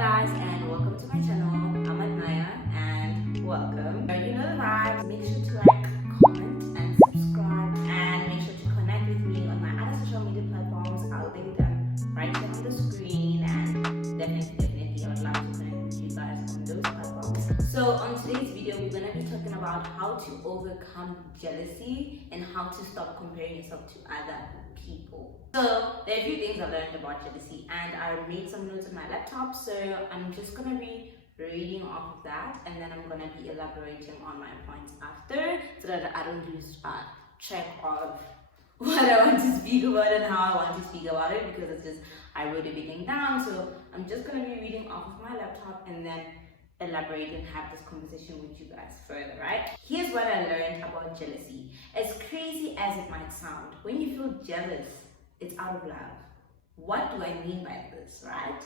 guys, and welcome to my channel. I'm theadnaya and welcome. You know the vibes. Make sure to like, comment and subscribe, and make sure to connect with me on my other social media platforms. I'll link them right here on the screen, and definitely I would love to connect with you guys on those platforms. So on today's video, we're going to be talking about how to overcome jealousy and how to stop comparing yourself to other people. So there are a few things I learned about jealousy, and I made some notes on my laptop, so I'm just gonna be reading off of that, and then I'm gonna be elaborating on my points after, so that I don't lose track of what I want to speak about and how I want to speak about it, because it's just I wrote everything down. So I'm just gonna be reading off of my laptop and then elaborate and have this conversation with you guys further, right? Here's what I learned about jealousy. As crazy as it might sound, when you feel jealous, it's out of love. What do I mean by this, right?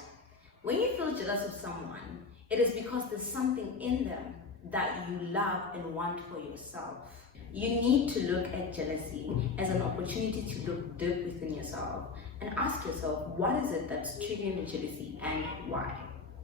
When you feel jealous of someone, it is because there's something in them that you love and want for yourself. You need to look at jealousy as an opportunity to look deep within yourself and ask yourself, what is it that's triggering the jealousy and why?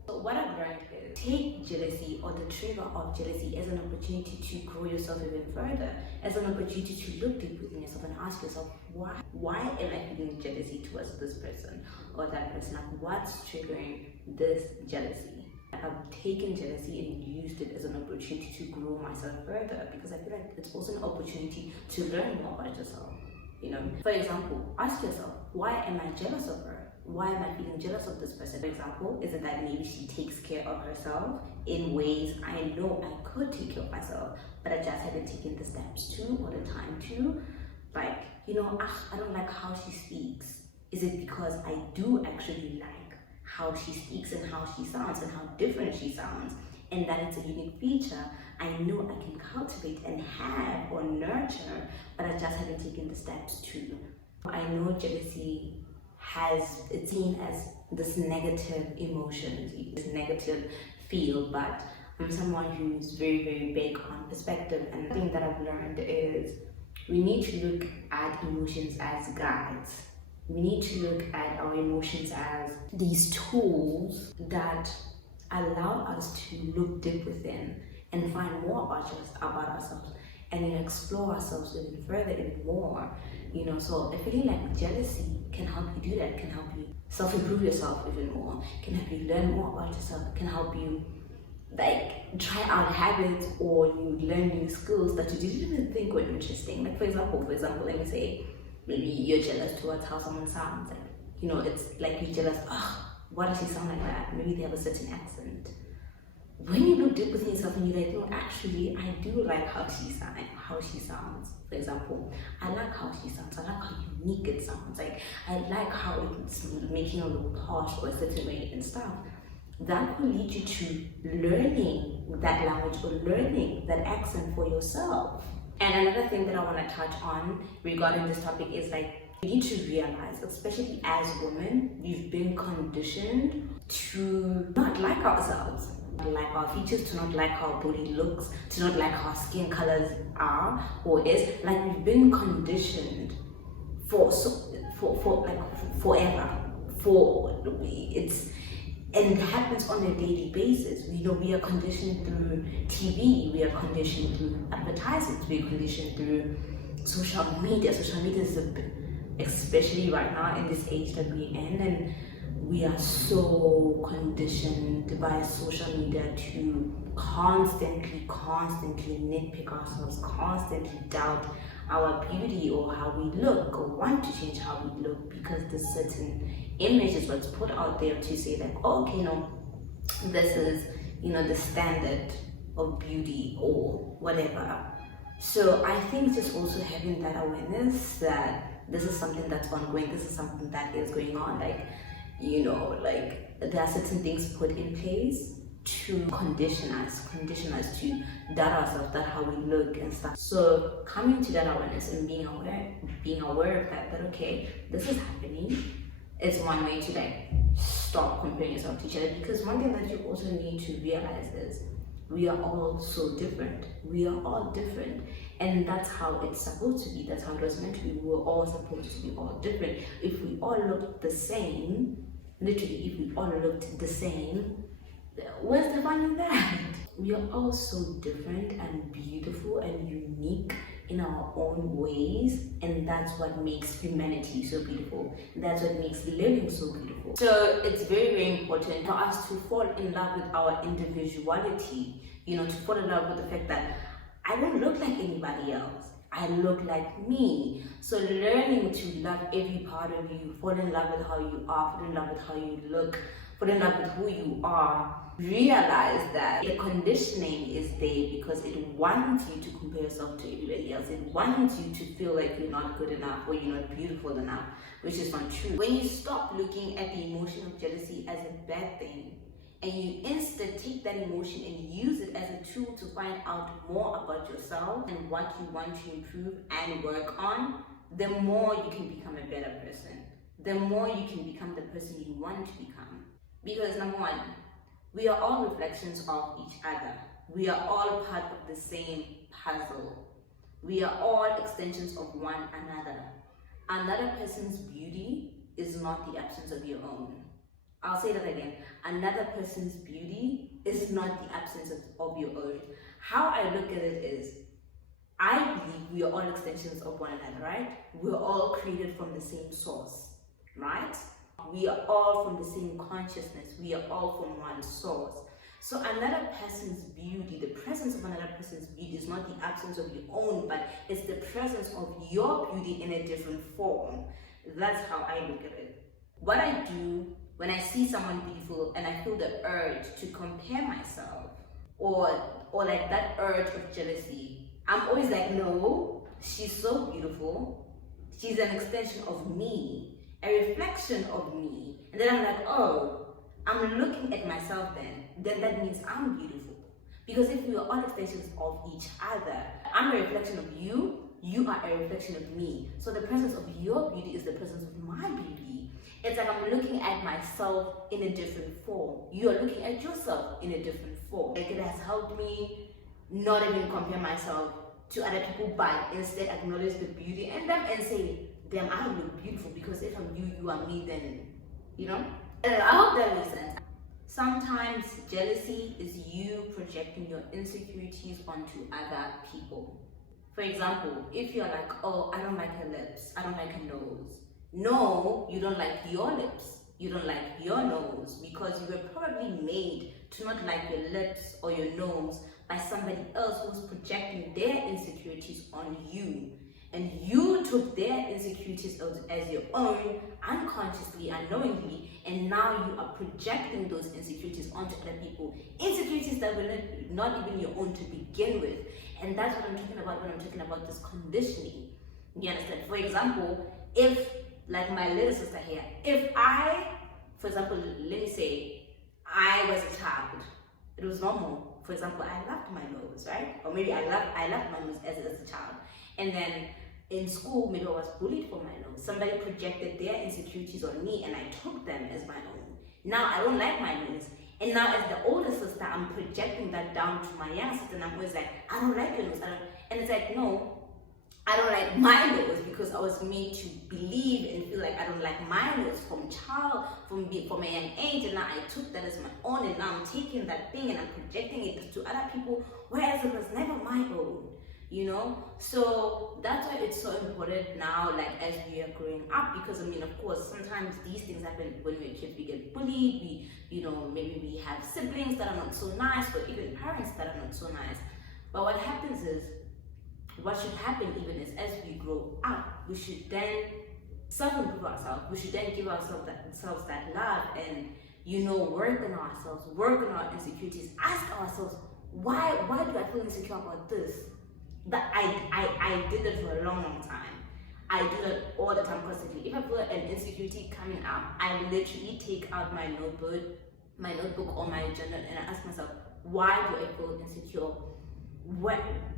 So what I've learned is, take jealousy or the trigger of jealousy as an opportunity to grow yourself even further, as an opportunity to look deep within yourself and ask yourself, why am I feeling jealousy towards this person or that person? Like, what's triggering this jealousy? I've taken jealousy and used it as an opportunity to grow myself further, because I feel like it's also an opportunity to learn more about yourself. You know, for example, ask yourself, why am I jealous of her? Why am I feeling jealous of this person? For example, is it that maybe she takes care of herself in ways I know I could take care of myself, but I just haven't taken the steps to or the time to? Like, you know, I don't like how she speaks. Is it because I do actually like how she speaks and how she sounds and how different she sounds, and that it's a unique feature I know I can cultivate and have or nurture, but I just haven't taken the steps to? I know jealousy it's seen as this negative emotion, this negative feel, but I'm someone who's very big on perspective, and the thing that I've learned is we need to look at emotions as guides. We need to look at our emotions as these tools that allow us to look deep within and find more about ourselves and explore ourselves even further, even more. You know, so I feel like jealousy can help you do that, can help you self-improve yourself even more, can help you learn more about yourself, can help you like try out habits, or you learn new skills that you didn't even think were interesting. Like for example, let me say maybe you're jealous towards how someone sounds. Like, you know, it's like you're jealous, why does she sound like that? Maybe they have a certain accent. When you look deep within yourself and you're like, no, actually, I do like how she sounds. For example, I like how she sounds. I like how unique it sounds. Like, I like how it's making a little posh or a certain way and stuff. That will lead you to learning that language or learning that accent for yourself. And another thing that I want to touch on regarding this topic is like, we need to realize, especially as women, we've been conditioned to not like ourselves, like our features, to not like how our body looks, to not like how our skin colors are or is. Like, we've been conditioned for forever. And it happens on a daily basis. You know, we are conditioned through TV, we are conditioned through advertisements, we are conditioned through social media. Social media is especially right now in this age that we're in, and we are so conditioned by social media to constantly nitpick ourselves, constantly doubt our beauty or how we look, or want to change how we look, because there's certain images what's put out there to say like, oh, okay, no, this is, you know, the standard of beauty or whatever. So I think just also having that awareness that this is something that's ongoing, this is something that is going on, like, you know, like there are certain things put in place to condition us to doubt ourselves, that how we look and stuff. So coming to that awareness and being aware of that okay, this is happening, is one way to like stop comparing yourself to each other. Because one thing that you also need to realize is we are all so different. We are all different, and that's how it's supposed to be. That's how it was meant to be. We're all supposed to be all different. If we all look the same, literally, if we all looked the same, where's the fun in that? We are all so different and beautiful and unique in our own ways, and that's what makes humanity so beautiful. That's what makes living so beautiful. So it's very, very important for us to fall in love with our individuality, to fall in love with the fact that I don't look like anybody else. I look like me. So learning to love every part of you, fall in love with how you are, fall in love with how you look, fall in love with who you are. Realize that the conditioning is there because it wants you to compare yourself to everybody else. It wants you to feel like you're not good enough or you're not beautiful enough, which is not true. When you stop looking at the emotion of jealousy as a bad thing, and you instead take that emotion and use it as a tool to find out more about yourself and what you want to improve and work on, the more you can become a better person. The more you can become the person you want to become. Because number one, we are all reflections of each other. We are all part of the same puzzle. We are all extensions of one another. Another person's beauty is not the absence of your own. I'll say that again. Another person's beauty is not the absence of your own. How I look at it is, I believe we are all extensions of one another, right? We're all created from the same source, right? We are all from the same consciousness. We are all from one source. So another person's beauty, the presence of another person's beauty is not the absence of your own, but it's the presence of your beauty in a different form. That's how I look at it. What I do when I see someone beautiful and I feel the urge to compare myself or like that urge of jealousy, I'm always like, no, she's so beautiful. She's an extension of me, a reflection of me. And then I'm like, oh, I'm looking at myself then that means I'm beautiful. Because if we are all extensions of each other, I'm a reflection of you, you are a reflection of me. So the presence of your beauty is the presence of my beauty. It's like I'm looking at myself in a different form. You are looking at yourself in a different form. Like, it has helped me not even compare myself to other people, but instead acknowledge the beauty in them and say, damn, I look beautiful, because if I'm you, you are me, then, And I hope that makes sense. Sometimes jealousy is you projecting your insecurities onto other people. For example, if you're like, oh, I don't like her lips, I don't like her nose. No, you don't like your lips, you don't like your nose, because you were probably made to not like your lips or your nose by somebody else who's projecting their insecurities on you. And you took their insecurities as your own, unconsciously, unknowingly, and now you are projecting those insecurities onto other people. Insecurities that were not even your own to begin with. And that's what I'm talking about when I'm talking about this conditioning. You understand? For example, if, like my little sister here, if I, for example, let me say, I was a child, it was normal. For example, I loved my nose, right? Or maybe I loved my nose as a child. And then in school, maybe I was bullied for my nose. Somebody projected their insecurities on me and I took them as my own. Now I don't like my nose. And now as the older sister, I'm projecting that down to my younger sister, and I'm always like, I don't like your nose. And it's like, no, I don't like my nose, because I was made to believe and feel like I don't like my nose from a young age, and now I took that as my own, and now I'm taking that thing and I'm projecting it to other people, whereas it was never my own. So that's why it's so important now, like as we are growing up, because of course sometimes these things happen when we're kids. We get bullied, maybe we have siblings that are not so nice, or even parents that are not so nice. But what happens is, what should happen even is, as we grow up, we should then self-improve ourselves. We should then give ourselves that love and work on ourselves, work on our insecurities, ask ourselves, why do I feel insecure about this? That I did that for a long time. I do that all the time, constantly. If I feel an insecurity coming up, I literally take out my notebook or my journal, and I ask myself, why do I feel insecure?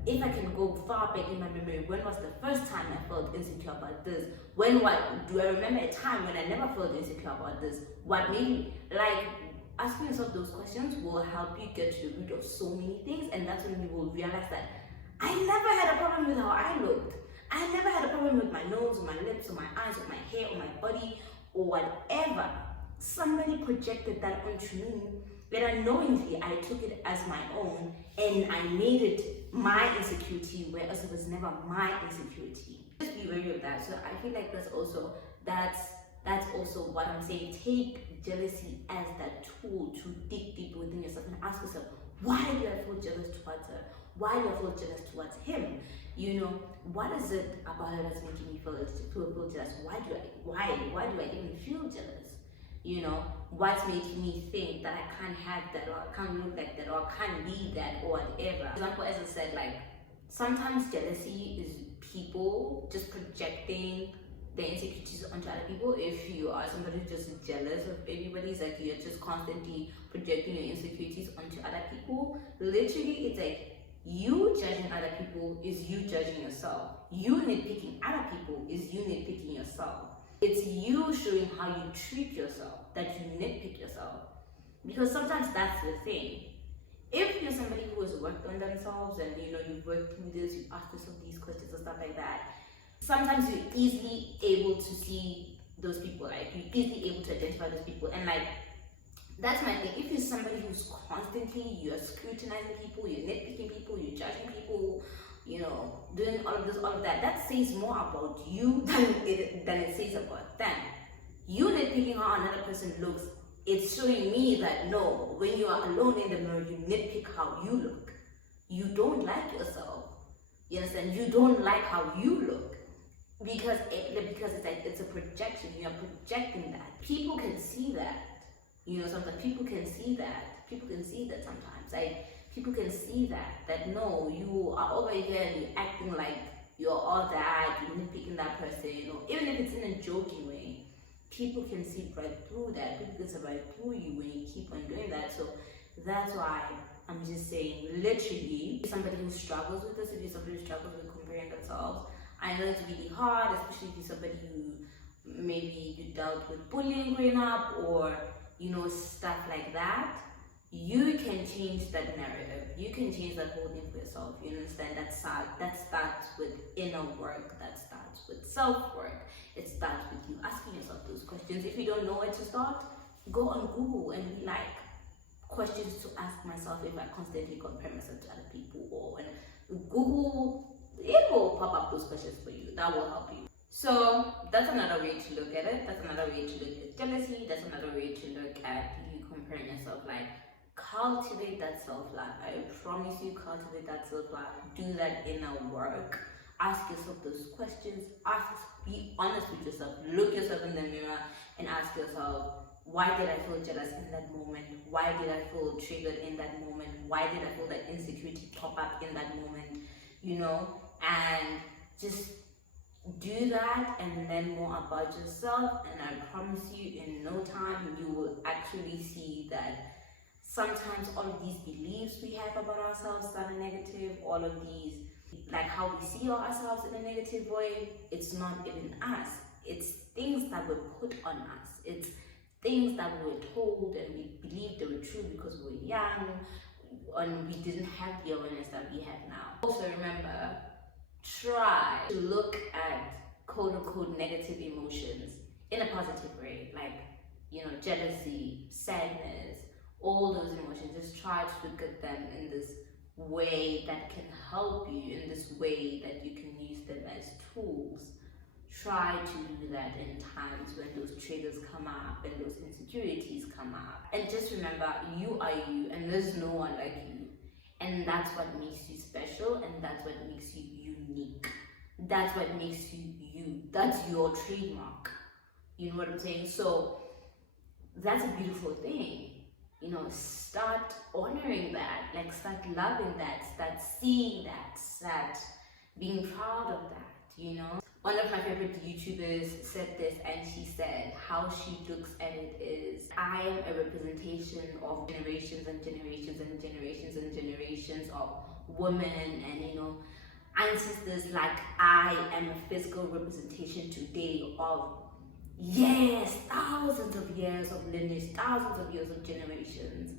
If I can go far back in my memory, when was the first time I felt insecure about this? Do I remember a time when I never felt insecure about this? Asking yourself those questions will help you get to the root of so many things, and that's when you will realize that I never had a problem with how I looked. I never had a problem with my nose, or my lips, or my eyes, or my hair, or my body, or whatever. somebody projected that onto me, then unknowingly I took it as my own and I made it my insecurity, whereas it was never my insecurity. Just be wary of that. So I feel like that's also what I'm saying. Take jealousy as that tool to dig deep within yourself and ask yourself, why do I feel jealous towards her? Why do I feel jealous towards him? You know, what is it about her that's making me feel jealous? Why do I even feel jealous? You know, what's making me think that I can't have that, or I can't look like that, or I can't be that, or whatever. For example, as I said, like, sometimes jealousy is people just projecting their insecurities onto other people. If you are somebody who's just jealous of everybody, it's like you're just constantly projecting your insecurities onto other people. Literally, it's like you judging other people is you judging yourself. You nitpicking other people is you nitpicking yourself. It's you showing how you treat yourself that you nitpick yourself. Because sometimes that's the thing. If you're somebody who has worked on themselves and you know you've worked through this, you've asked yourself these questions and stuff like that, sometimes you're easily able to see those people, like you're easily able to identify those people. And like, that's my thing. If you're somebody who's constantly, you're scrutinizing people, you're nitpicking people, you're judging people, you know, doing all of this, all of that, that says more about you than it says about them. You nitpicking how another person looks, it's showing me that no, when you are alone in the mirror, you nitpick how you look. You don't like yourself. You understand? You don't like how you look. Because it's like, it's a projection. You are projecting that. People can see that. You know, sometimes people can see that. People can see that sometimes. Like, people can see that no, you are over here and you're acting like you're all that, you're nitpicking that person, or even if it's in a joking way, people can see right through that. People can see right through you when you keep on doing that. So that's why I'm just saying, literally, if you're somebody who struggles with this, if you're somebody who struggles with comparing themselves, I know it's really hard, especially if you're somebody who maybe you dealt with bullying growing up, or you know, stuff like that. You can change that narrative. You can change that whole thing for yourself. You understand? That starts with inner work. That starts with self-work. It starts with you asking yourself those questions. If you don't know where to start, go on Google and be like, questions to ask myself if I constantly compare myself to other people, or when Google, it will pop up those questions for you. That will help you. So that's another way to look at it. That's another way to look at jealousy. That's another way to look at you comparing yourself. Like, cultivate that self-love. I promise you, cultivate that self-love. Do that inner work. Ask yourself those questions. Be honest with yourself. Look yourself in the mirror and ask yourself, why did I feel jealous in that moment? Why did I feel triggered in that moment? Why did I feel that insecurity pop up in that moment? You know, and just do that and learn more about yourself, and I promise you, in no time you will actually see that sometimes all of these beliefs we have about ourselves that are negative, all of these, like how we see ourselves in a negative way, it's not even us. It's things that were put on us. It's things that we were told and we believed they were true because we were young and we didn't have the awareness that we have now. Also remember, try to look at quote-unquote negative emotions in a positive way, like, you know, jealousy, sadness, all those emotions. Just try to look at them in this way that can help you, in this way that you can use them as tools. Try to do that in times when those triggers come up and those insecurities come up. And just remember, you are you and there's no one like you. And that's what makes you special, and that's what makes you unique. That's what makes you you. That's your trademark. You know what I'm saying? So that's a beautiful thing. You know, start honoring that, like start loving that, start seeing that, start being proud of that, you know? One of my favorite YouTubers said this, and she said how she looks at it is, I am a representation of generations and generations and generations and generations of women and, you know, ancestors. Like, I am a physical representation today of, yes, thousands of years of lineage, thousands of years of generations.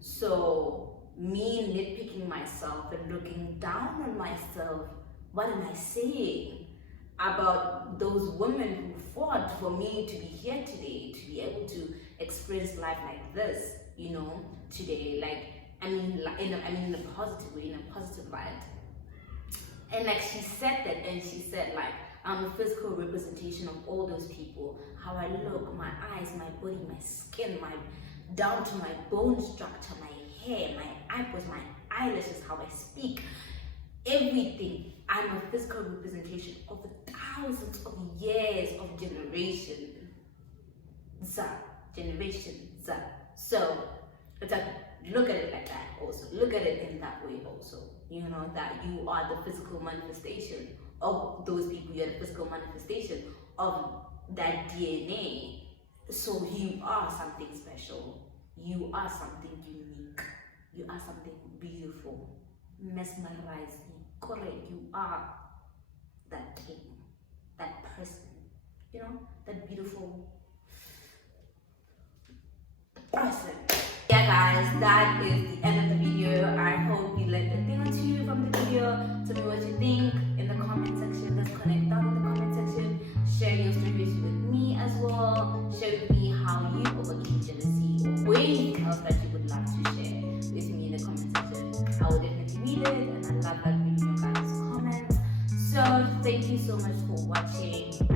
So me nitpicking myself and looking down on myself, what am I saying about those women who fought for me to be here today, to be able to experience life like this, today. Like, in a positive way, in a positive light. And like she said that, and she said like I'm a physical representation of all those people. How I look, my eyes, my body, my skin, my down to my bone structure, my hair, my eyebrows, my eyelashes, how I speak, everything. I'm a physical representation of the thousands of years of generations. So it's like, look at it like that also. Look at it in that way also. That you are the physical manifestation of those people. You're the physical manifestation of that DNA. So you are something special. You are something unique. You are something beautiful. Mesmerizing. Correct. You are that thing, that person. That beautiful person. Yeah guys, that is the end of the video. I hope you learned a thing or two from the video. Tell me what you think in the comment section. Let's connect down in the comment section. Share your stories with me as well. Share with me how you overcame jealousy, or anything else that you would love to share with me in the comment section. I will definitely read it, and I love that reading your guys' comments. So thank you so much for watching.